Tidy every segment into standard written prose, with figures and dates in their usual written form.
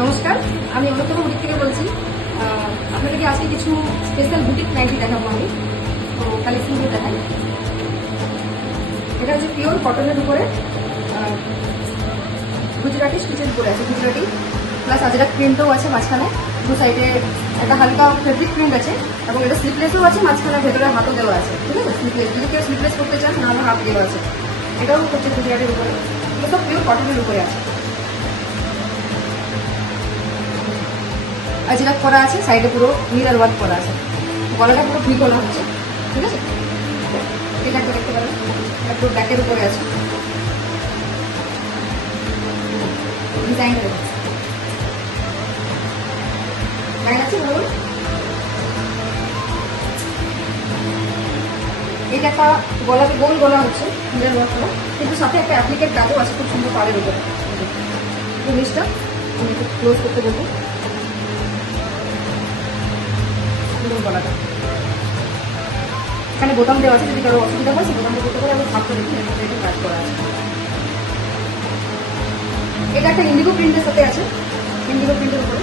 নমস্কার, আমি অন্যতম বুটিক থেকে বলছি। আপনাদেরকে আজকে কিছু স্পেশাল বুটিক নাইটি দেখাবো আমি। তো কালেকশনগুলো দেখাই। এটা হচ্ছে পিওর কটনের উপরে গুজরাটি স্টিচের উপরে আছে, গুজরাটি প্লাস আজরাক প্রিন্টও আছে মাঝখানে। দু সাইডে একটা হালকা ফেব্রিক প্রিন্ট আছে এবং এটা স্লিপলেসও আছে, মাঝখানে ভেতরে হাতও দেওয়া আছে। ঠিক আছে, স্লিপলেস যদি কেউ স্লিপলেস করতে চান না, আমার হাত দেওয়া আছে। এটাও হচ্ছে গুজরাটির উপরে, এগুলো সব পিওর কটনের উপরে আছে। আজরাক করা আছে, সাইডে পুরো মিরর ওয়ার্ক করা আছে, গলাটা পুরো ভি করা হচ্ছে। ঠিক আছে, এটা একটা দেখতে পারেন, এটা পুরো ব্ল্যাকের উপরে আছে, ডিজাইন লাইন আছে বলুন। এটা একটা গলাতে গোল গলা হচ্ছে মিরর ওয়ার্ক করা, কিন্তু সাথে একটা অ্যাপ্লিকেট কাজও আছে খুব সুন্দর পাড়ের উপরে। জিনিসটা আমি একটু ক্লোজ করতে বলবো। গলাটা এখানে বোতাম দেওয়া আছে, যদি কারো অসুবিধা হয় সেই বোতামটা করতে পারে। আমি ভাবতে দেখি এটা কাজ করা আছে। এটা একটা ইন্ডিগো প্রিন্টের সাথে আছে, ইন্ডিগো প্রিন্টের উপরে।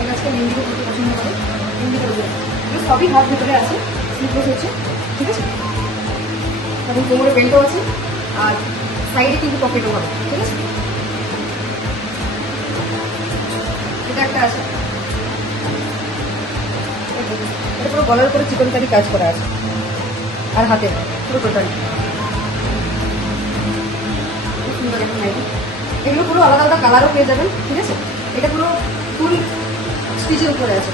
এটা আজকে ইন্ডিগো করতে পছন্দ করে, ইন্ডিগোর উপরে সবই হাত ভিতরে আছে, স্লিপলেস হচ্ছে। ঠিক আছে, এবং কোমরে বেল্টও আছে, আর সাইডে কিন্তু পকেটও হবে। ঠিক আছে, এটা একটা আছে, এটা পুরো গলার উপরে চিকনকারি কাজ করা আছে, আর হাতে পুরো টোটালি খুব সুন্দর একটা নাইটি। এগুলো পুরো আলাদা আলাদা কালারও পেয়ে যাবেন। ঠিক আছে, এটা পুরো ফুল স্টিচের উপরে আছে।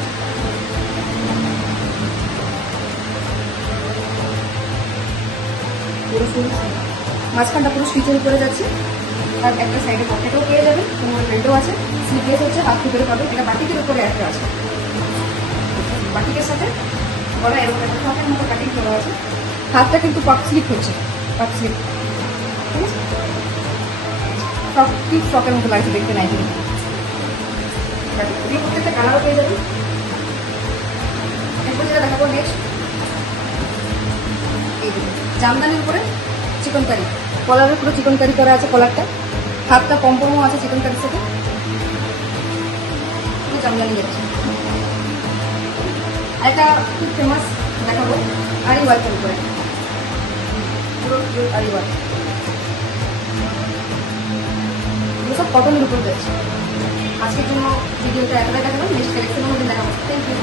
পুরো ফুল মাঝখানটা পুরো স্টিচের উপরে যাচ্ছে, আর একটা সাইডে পকেটও পেয়ে যাবেন, কোমর বেল্টও আছে, স্লিপলেস হচ্ছে, হাত ভিতরে পাবেন। এটা বাটিকের উপরে একটা আছে, বাটিকের সাথে গলা এরকম একটা হাতের মতো কাটিং করা আছে। হাতটা কিন্তু পাক স্লিপ হচ্ছে, পাক স্লিপ। ঠিক আছে, সব ঠিক ফ্রকের মতো লাগছে দেখতে নাইটি। প্রত্যেকটা কালারও পেয়ে যাবেন। এরপর যেটা দেখাবো নেক্সট, এই দেখুন জামদানির উপরে চিকনকারি, কলারের পুরো চিকনকারি করা আছে। কলারটা হাতটা পম্পমও আছে চিকনকারির সাথে, পুরো জামদানি যাচ্ছে। একটা খুব ফেমাস দেখাবো আরি ওয়ার্কের উপরে, পুরো আরি ওয়ার্ক, এগুলো সব কটনের উপরে যাচ্ছে। আজকের জন্য ভিডিওটা এতটাই দেখালাম, নেক্সট কালেকশনের মধ্যে দেখাবো। Thank you.